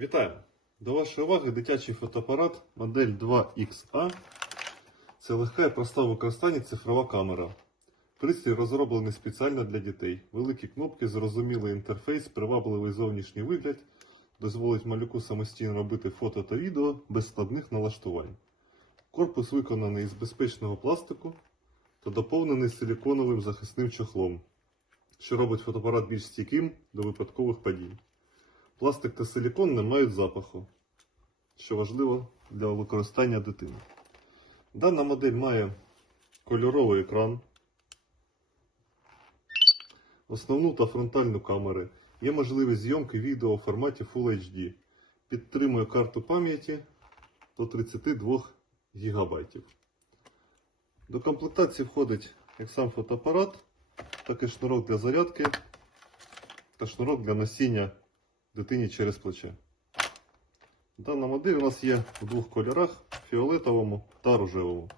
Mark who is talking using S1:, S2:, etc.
S1: Вітаю! До вашої уваги дитячий фотоапарат модель 2XA. Це легка і проста в використанні цифрова камера. Пристрій розроблений спеціально для дітей. Великі кнопки, зрозумілий інтерфейс, привабливий зовнішній вигляд дозволить малюку самостійно робити фото та відео без складних налаштувань. Корпус виконаний із безпечного пластику та доповнений силіконовим захисним чохлом, що робить фотоапарат більш стійким до випадкових падінь. Пластик та силікон не мають запаху, що важливо для використання дитини. Дана модель має кольоровий екран, основну та фронтальну камери. Є можливість зйомки відео у форматі Full HD. Підтримує карту пам'яті до 32 ГБ. До комплектації входить як сам фотоапарат, так і шнурок для зарядки та шнурок для носіння дитині через плече. Дана модель у нас є в двох кольорах фіолетовому та рожевому.